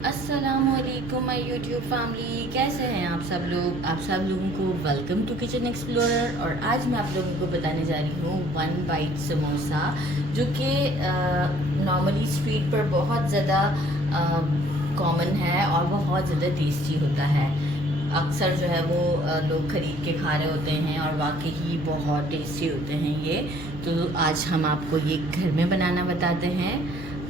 अस्सलामुअलैकुम my YouTube family, कैसे हैं आप सब लोग। आप सब लोगों को वेलकम टू किचन एक्सप्लोरर। और आज मैं आप लोगों को बताने जा रही हूँ वन बाइट समोसा, जो कि नॉर्मली स्ट्रीट पर बहुत ज़्यादा कॉमन है और बहुत ज़्यादा टेस्टी होता है। अक्सर जो है वो लोग ख़रीद के खा रहे होते हैं और वाकई ही बहुत टेस्टी होते हैं ये। तो आज हम आपको ये घर में बनाना बताते हैं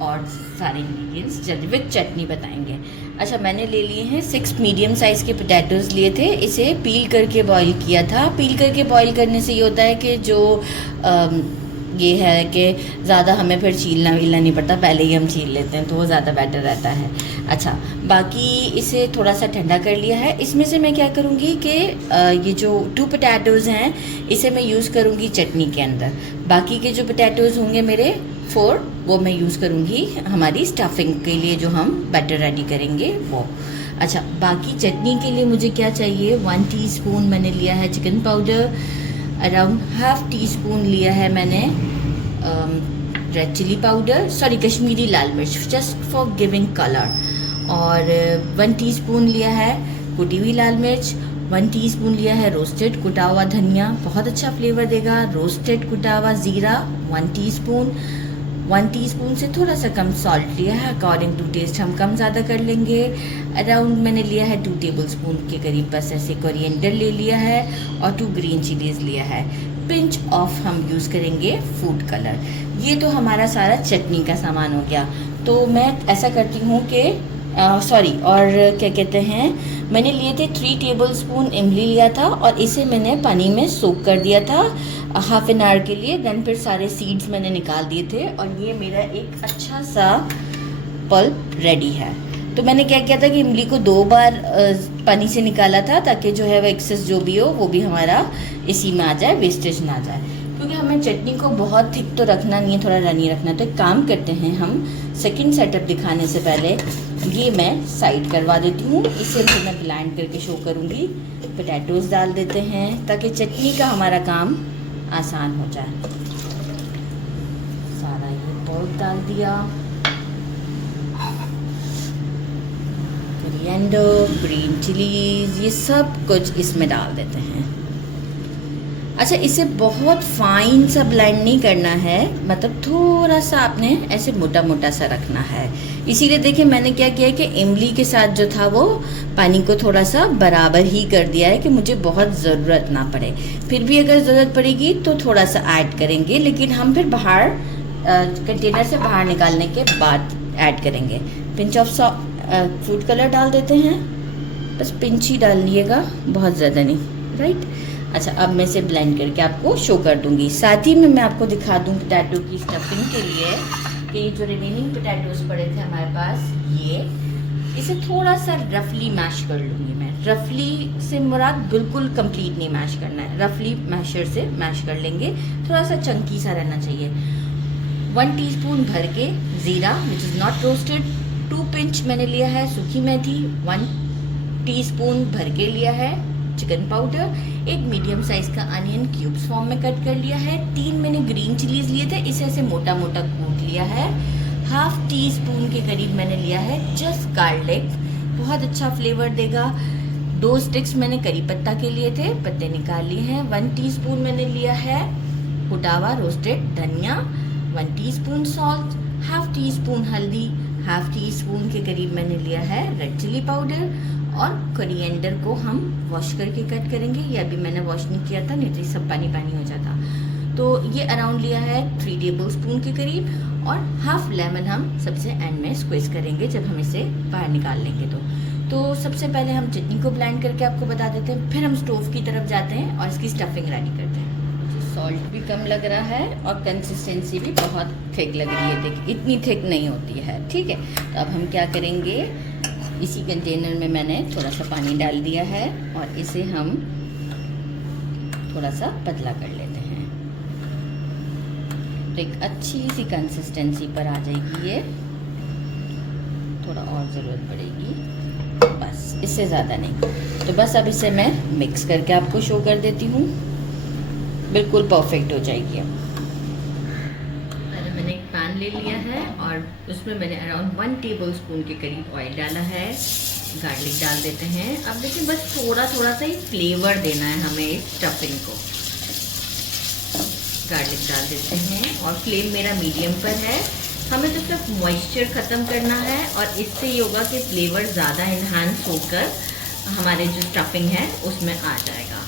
और सारे इंग्रेडिएंट्स जल्दी विद चटनी बताएंगे। अच्छा, मैंने ले लिए हैं 6 मीडियम साइज़ के पोटैटोज़ लिए थे। इसे पील करके बॉईल किया था। पील करके बॉईल करने से ये होता है कि जो ये है कि ज़्यादा हमें फिर छीलना वीलना नहीं पड़ता, पहले ही हम छील लेते हैं तो वो ज़्यादा बेटर रहता है। अच्छा, बाकी इसे थोड़ा सा ठंडा कर लिया है। इसमें से मैं क्या करूँगी कि ये जो 2 पोटैटोज़ हैं इसे मैं यूज़ करूँगी चटनी के अंदर। बाकी के जो पोटैटोज़ होंगे मेरे 4, वो मैं यूज़ करूँगी हमारी स्टफिंग के लिए, जो हम बैटर रेडी करेंगे वो। अच्छा, बाकी चटनी के लिए मुझे क्या चाहिए, 1 टीस्पून मैंने लिया है chicken powder, around half teaspoon लिया है मैंने red chilli powder, sorry Kashmiri लाल मिर्च, जस्ट फॉर गिविंग कलर, और 1 टीस्पून लिया है कुटी हुई लाल मिर्च, 1 टीस्पून लिया है रोस्टेड कुटा हुआ धनिया, बहुत अच्छा फ्लेवर देगा। रोस्टेड कुटा हुआ ज़ीरा 1 टीस्पून, 1 टीस्पून से थोड़ा सा कम सॉल्ट लिया है, अकॉर्डिंग टू टेस्ट हम कम ज़्यादा कर लेंगे। अराउंड मैंने लिया है 2 टेबलस्पून के करीब बस ऐसे कोरिएंडर ले लिया है और 2 ग्रीन चिलीज़ लिया है। पिंच ऑफ हम यूज़ करेंगे फूड कलर। ये तो हमारा सारा चटनी का सामान हो गया। तो मैं ऐसा करती हूँ कि और क्या कहते हैं, मैंने लिए थे 3 टेबलस्पून इमली लिया था और इसे मैंने पानी में सोक कर दिया था हाफ एन आवर के लिए। देन फिर सारे सीड्स मैंने निकाल दिए थे और ये मेरा एक अच्छा सा पल्प रेडी है। तो मैंने क्या किया था कि इमली को 2 बार पानी से निकाला था, ताकि जो है वो एक्सेस जो भी हो वो भी हमारा इसी में आ जाए, वेस्टेज ना आ जाए। क्योंकि हमें चटनी को बहुत थिक तो रखना नहीं है, थोड़ा रनी रखना है। तो एक काम करते हैं, हम सेकंड सेटअप दिखाने से पहले ये मैं साइड करवा देती हूँ। इसे फिर मैं ब्लेंड करके शो करूँगी। पोटैटोज़ डाल देते हैं ताकि चटनी का हमारा काम आसान हो जाए। सारा ये पल्प डाल दिया, कोरिएंडर, ग्रीन चिलीज, ये सब कुछ इसमें डाल देते हैं। अच्छा, इसे बहुत फाइन सा ब्लेंड नहीं करना है, मतलब थोड़ा सा आपने ऐसे मोटा मोटा सा रखना है। इसीलिए देखिए मैंने क्या किया कि इमली के साथ जो था वो पानी को थोड़ा सा बराबर ही कर दिया है कि मुझे बहुत ज़रूरत ना पड़े। फिर भी अगर ज़रूरत पड़ेगी तो थोड़ा सा ऐड करेंगे, लेकिन हम फिर बाहर कंटेनर से बाहर निकालने के बाद ऐड करेंगे। पिंच ऑफ फूड कलर डाल देते हैं, बस पिंच ही डालिएगा, बहुत ज़्यादा नहीं, राइट। अच्छा, अब मैं इसे ब्लेंड करके आपको शो कर दूंगी। साथ ही में मैं आपको दिखा दूं पोटैटो की स्टफिंग के लिए कि जो रिमेनिंग पोटैटोज पड़े थे हमारे पास, ये इसे थोड़ा सा रफली मैश कर लूँगी मैं। रफली से मुराद बिल्कुल कंप्लीट नहीं मैश करना है, रफली मैशर से मैश कर लेंगे, थोड़ा सा चंकी सा रहना चाहिए। 1 टीस्पून भर के ज़ीरा which is not roasted, 2 pinch मैंने लिया है सूखी मेथी, 1 टीस्पून भर के लिया है चिकन पाउडर, 1 मीडियम साइज़ का अनियन क्यूब्स फॉर्म में कट कर लिया है, 3 मैंने ग्रीन चिलीज़ लिए थे, इसे ऐसे मोटा मोटा कूट लिया है। हाफ टी स्पून के करीब मैंने लिया है जस्ट गार्लिक, बहुत अच्छा फ्लेवर देगा। 2 स्टिक्स मैंने करी पत्ता के लिए थे, पत्ते निकाल लिए हैं। 1 टीस्पून मैंने लिया है कुटा हुआ रोस्टेड धनिया, 1 teaspoon salt, half tea spoon हल्दी, हाफ टी स्पून के करीब मैंने लिया है रेड चिली पाउडर, और कोरिएंडर को हम वॉश करके कट करेंगे। ये अभी मैंने वॉश नहीं किया था, नहीं तो सब पानी पानी हो जाता। तो ये अराउंड लिया है 3 टेबलस्पून के करीब, और हाफ लेमन हम सबसे एंड में स्क्वीज करेंगे जब हम इसे बाहर निकाल लेंगे। तो सबसे पहले हम चटनी को ब्लेंड करके आपको बता देते हैं, फिर हम स्टोव की तरफ जाते हैं और इसकी स्टफिंग रेडी करते हैं। सॉल्ट भी कम लग रहा है और कंसिस्टेंसी भी बहुत थिक लग रही है, देखिए इतनी थिक नहीं होती है, ठीक है। तो अब हम क्या करेंगे, इसी कंटेनर में मैंने थोड़ा सा पानी डाल दिया है और इसे हम थोड़ा सा पतला कर लेते हैं, तो एक अच्छी सी कंसिस्टेंसी पर आ जाएगी ये। थोड़ा और ज़रूरत पड़ेगी, बस इससे ज़्यादा नहीं। तो बस अब इसे मैं मिक्स करके आपको शो कर देती हूँ, बिल्कुल परफेक्ट हो जाएगी। अब मैंने एक पैन ले लिया है और उसमें मैंने अराउंड 1 टेबलस्पून के करीब ऑयल डाला है। गार्लिक डाल देते हैं। अब देखिए बस थोड़ा थोड़ा सा ही फ्लेवर देना है हमें इस स्टफिंग को। गार्लिक डाल देते हैं और फ्लेम मेरा मीडियम पर है। हमें तो सिर्फ मॉइस्चर ख़त्म करना है और इससे ये होगा कि फ्लेवर ज़्यादा इन्हांस होकर हमारे जो स्टफिंग है उसमें आ जाएगा।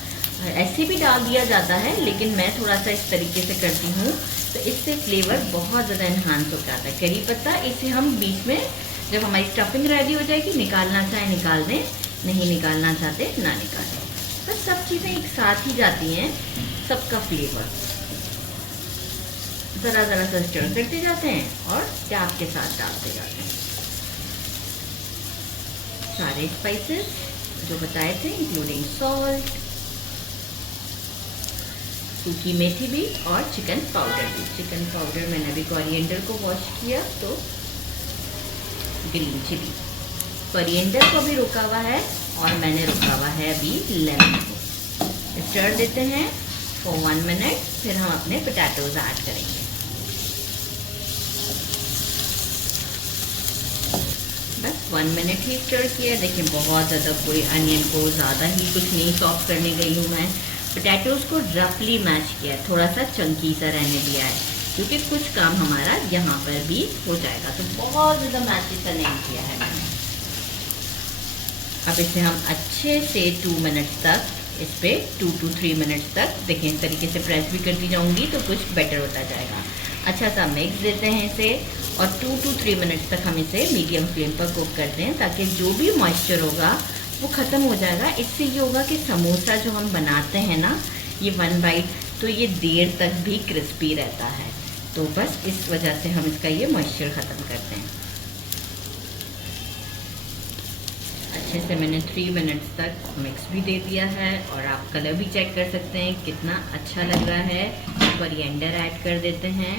ऐसे भी डाल दिया जाता है लेकिन मैं थोड़ा सा इस तरीके से करती हूँ तो इससे फ्लेवर बहुत ज़्यादा इन्हांस हो जाता है। करी पत्ता इसे हम बीच में जब हमारी स्टफिंग रेडी हो जाएगी निकालना चाहे निकाल दें, नहीं निकालना चाहते ना निकालें। तो सब चीज़ें एक साथ ही जाती हैं, सबका फ्लेवर। ज़रा ज़रा सा स्टर करते जाते हैं और प्याज के साथ डालते जाते हैं सारे स्पाइसेस जो बताए थे, इंक्लूडिंग सॉल्ट, सूखी मेथी भी और चिकन पाउडर भी। चिकन पाउडर मैंने अभी कोरिएंडर को वॉश किया, तो ग्रीन चिली, कोरिएंडर को भी रुका हुआ है और मैंने रुका हुआ है अभी लेमन को। स्टर देते हैं फॉर 1 मिनट, फिर हम अपने पोटैटोज ऐड करेंगे। बस 1 मिनट ही स्टर किया। देखिए बहुत ज़्यादा कोई अनियन को ज़्यादा ही कुछ नहीं सॉफ्ट करने गई हूँ मैं। पोटैटोज़ को रफली मैश किया है, थोड़ा सा चंकी सा रहने दिया है क्योंकि कुछ काम हमारा यहाँ पर भी हो जाएगा, तो बहुत ज़्यादा मैश सा नहीं किया है मैंने। अब इसे हम अच्छे से 2 मिनट्स तक, इस पर 2 to 3 मिनट्स तक, देखें इस तरीके से प्रेस भी करती जाऊँगी तो कुछ बेटर होता जाएगा। अच्छा सा मिक्स देते हैं इसे और 2 to 3 मिनट्स तक हम इसे मीडियम फ्लेम पर कुक करते हैं ताकि जो भी मॉइस्चर होगा वो ख़त्म हो जाएगा। इससे ये होगा कि समोसा जो हम बनाते हैं ना, ये 1 बाइट, तो ये देर तक भी क्रिस्पी रहता है। तो बस इस वजह से हम इसका ये मॉइस्चर ख़त्म करते हैं। अच्छे से मैंने 3 मिनट्स तक मिक्स भी दे दिया है और आप कलर भी चेक कर सकते हैं कितना अच्छा लग रहा है। कोरिएंडर ऐड कर देते हैं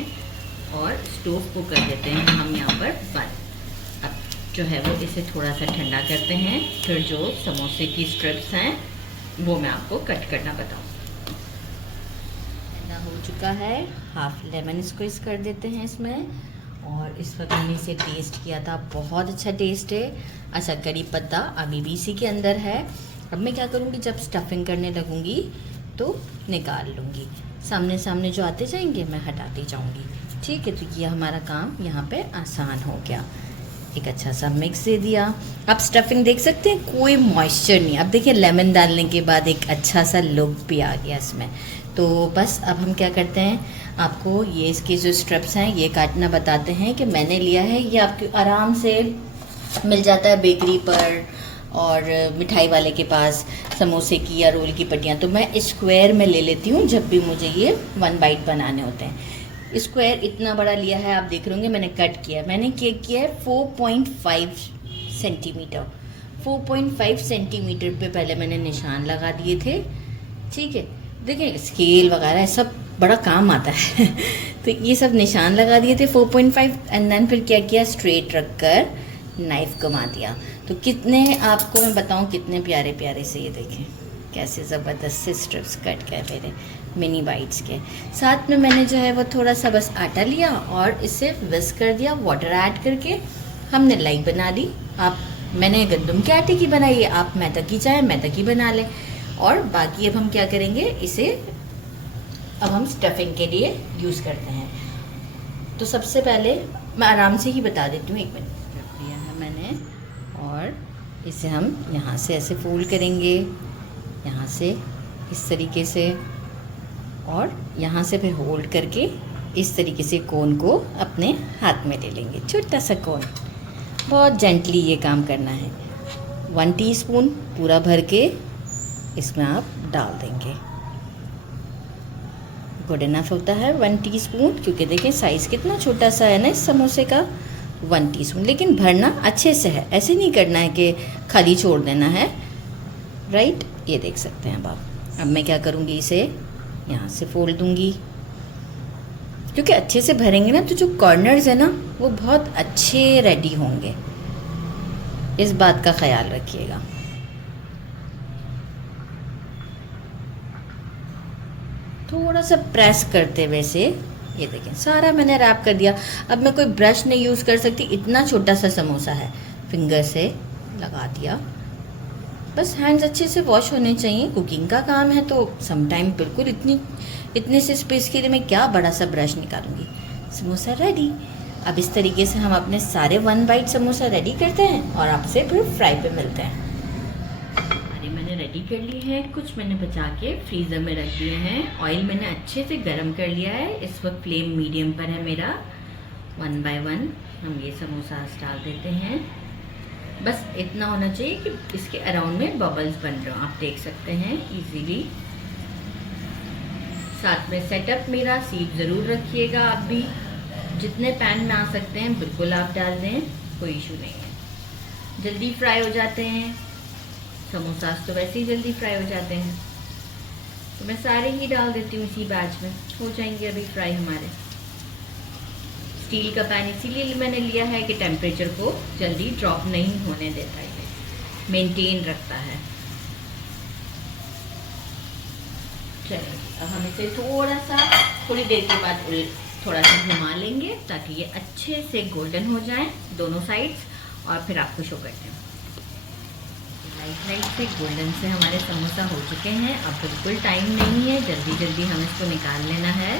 और स्टोव को कर देते हैं हम यहाँ पर बंद। अब जो है वो इसे थोड़ा सा ठंडा करते हैं, फिर जो समोसे की स्ट्रिप्स हैं वो मैं आपको कट करना बताऊँ। ठंडा हो चुका है, हाफ लेमन स्क्वीज कर देते हैं इसमें और इस वक्त मैंने इसे टेस्ट किया था, बहुत अच्छा टेस्ट है। अच्छा, करी पत्ता अभी भी इसी के अंदर है। अब मैं क्या करूँगी, जब स्टफिंग करने लगूँगी तो निकाल लूँगी। सामने सामने जो आते जाएंगे मैं हटाती जाऊँगी। ठीक है, तो ये हमारा काम यहाँ पे आसान हो गया। एक अच्छा सा मिक्स दे दिया। आप स्टफिंग देख सकते हैं कोई मॉइस्चर नहीं। अब देखिए लेमन डालने के बाद एक अच्छा सा लुक भी आ गया इसमें। तो बस अब हम क्या करते हैं, आपको ये इसके जो स्ट्रिप्स हैं ये काटना बताते हैं कि मैंने लिया है। ये आपको आराम से मिल जाता है बेकरी पर और मिठाई वाले के पास, समोसे की या रोल की पट्टियाँ। तो मैं स्क्वायर में ले लेती हूँ जब भी मुझे ये 1 बाइट बनाने होते हैं। स्क्वायर इतना बड़ा लिया है, आप देख रहे होंगे मैंने कट किया। मैंने केक किया है 4.5 सेंटीमीटर। 4.5 सेंटीमीटर पे पहले मैंने निशान लगा दिए थे। ठीक है, देखिए स्केल वगैरह सब बड़ा काम आता है तो ये सब निशान लगा दिए थे 4.5 एंड देन फिर क्या किया, स्ट्रेट रख कर नाइफ घुमा दिया। तो कितने आपको मैं बताऊं कितने प्यारे प्यारे से, ये देखें कैसे ज़बरदस्त से स्ट्रिप्स कट गए मेरे मिनी बाइट्स के। साथ में मैंने जो है वो थोड़ा सा बस आटा लिया और इसे विस्क कर दिया, वाटर ऐड करके हमने लाई बना ली। मैंने गंदम के आटे की बनाई है, आप मैदा की चाहे मैदा की बना लें। और बाकी अब हम क्या करेंगे, इसे अब हम स्टफिंग के लिए यूज़ करते हैं। तो सबसे पहले मैं आराम से ही बता देती हूँ, 1 मिनट रख लिया है मैंने और इसे हम यहाँ से ऐसे फोल्ड करेंगे, यहाँ से इस तरीके से और यहाँ से फिर होल्ड करके इस तरीके से कोन को अपने हाथ में ले लेंगे, छोटा सा कोन। बहुत जेंटली ये काम करना है। 1 टीस्पून पूरा भर के इसमें आप डाल देंगे, गुड इनफ होता है 1 टीस्पून, क्योंकि देखें साइज़ कितना छोटा सा है ना इस समोसे का। 1 टीस्पून, लेकिन भरना अच्छे से है, ऐसे नहीं करना है कि खाली छोड़ देना है, राइट। ये देख सकते हैं आप। अब मैं क्या करूँगी, इसे यहाँ से फोल्ड दूँगी, क्योंकि अच्छे से भरेंगे ना तो जो कॉर्नर्स है ना वो बहुत अच्छे रेडी होंगे, इस बात का ख्याल रखिएगा। थोड़ा सा प्रेस करते हुए से ये देखें सारा मैंने रैप कर दिया। अब मैं कोई ब्रश नहीं यूज़ कर सकती, इतना छोटा सा समोसा है। फिंगर से लगा दिया। बस हैंड्स अच्छे से वॉश होने चाहिए, कुकिंग का काम है तो समटाइम बिल्कुल इतने से स्पेस के लिए मैं क्या बड़ा सा ब्रश निकालूंगी। समोसा रेडी। अब इस तरीके से हम अपने सारे 1 बाइट समोसा रेडी करते हैं और आपसे फिर फ्राई पे मिलते हैं। अरे मैंने रेडी कर लिए हैं, कुछ मैंने बचा के फ्रीज़र में रख दिए हैं। ऑयल मैंने अच्छे से गर्म कर लिया है, इस वक्त फ्लेम मीडियम पर है मेरा। 1 बाय 1 हम ये समोसा डाल देते हैं। बस इतना होना चाहिए कि इसके अराउंड में बबल्स बन रहे हो, आप देख सकते हैं इजीली। साथ में सेटअप मेरा सीप ज़रूर रखिएगा, आप भी जितने पैन में आ सकते हैं बिल्कुल आप डाल दें, कोई इशू नहीं है। जल्दी फ्राई हो जाते हैं समोसा, तो वैसे ही जल्दी फ्राई हो जाते हैं, तो मैं सारे ही डाल देती हूँ इसी बैच में, हो जाएंगे अभी फ्राई हमारे। स्टील का पैन इसीलिए मैंने लिया है कि टेम्परेचर को जल्दी ड्रॉप नहीं होने देता है, मेंटेन रखता है। चलिए अब हम इसे थोड़ी देर के बाद थोड़ा सा घुमा लेंगे ताकि ये अच्छे से गोल्डन हो जाए दोनों साइड्स, और फिर आपको शो करते हैं। लाइट से गोल्डन से हमारे समोसा हो चुके हैं। अब बिल्कुल टाइम नहीं है, जल्दी जल्दी हम इसको निकाल लेना है।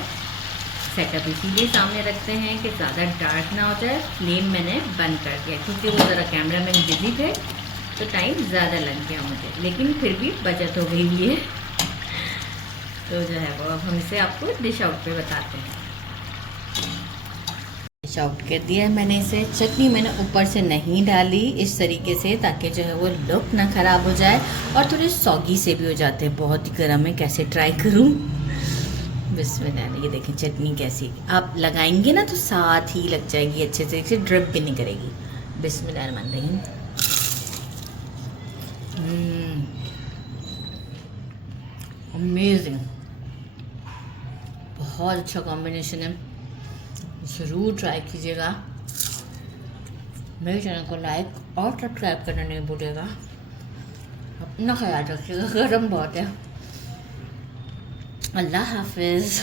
सेटअप इसीलिए सामने रखते हैं कि ज़्यादा डार्क ना हो जाए। फ्लेम मैंने बंद कर दिया क्योंकि वो ज़रा कैमरामैन बिजी थे तो टाइम ज़्यादा लग गया मुझे, लेकिन फिर भी बचत हो गई है। तो जो है वो अब हम इसे आपको डिश आउट पे बताते हैं। डिश आउट कर दिया है मैंने इसे। चटनी मैंने ऊपर से नहीं डाली इस तरीके से ताकि जो है वो लुक ना ख़राब हो जाए, और थोड़े सॉगी से भी हो जाते हैं। बहुत ही गर्म है, कैसे ट्राई करूँ। बिस्मिल्लाह। ये देखें चटनी कैसी, आप लगाएंगे ना तो साथ ही लग जाएगी अच्छे से, इसे ड्रिप भी नहीं करेगी। बिस्मिल्लाहिर्रहमानिर्रहीम। अमेजिंग, बहुत अच्छा कॉम्बिनेशन है, ज़रूर ट्राई कीजिएगा। मेरे चैनल को लाइक और सब्सक्राइब करना नहीं भूलिएगा। अपना ख्याल रखिएगा, गर्म बहुत है। अल्लाह हाफिज़।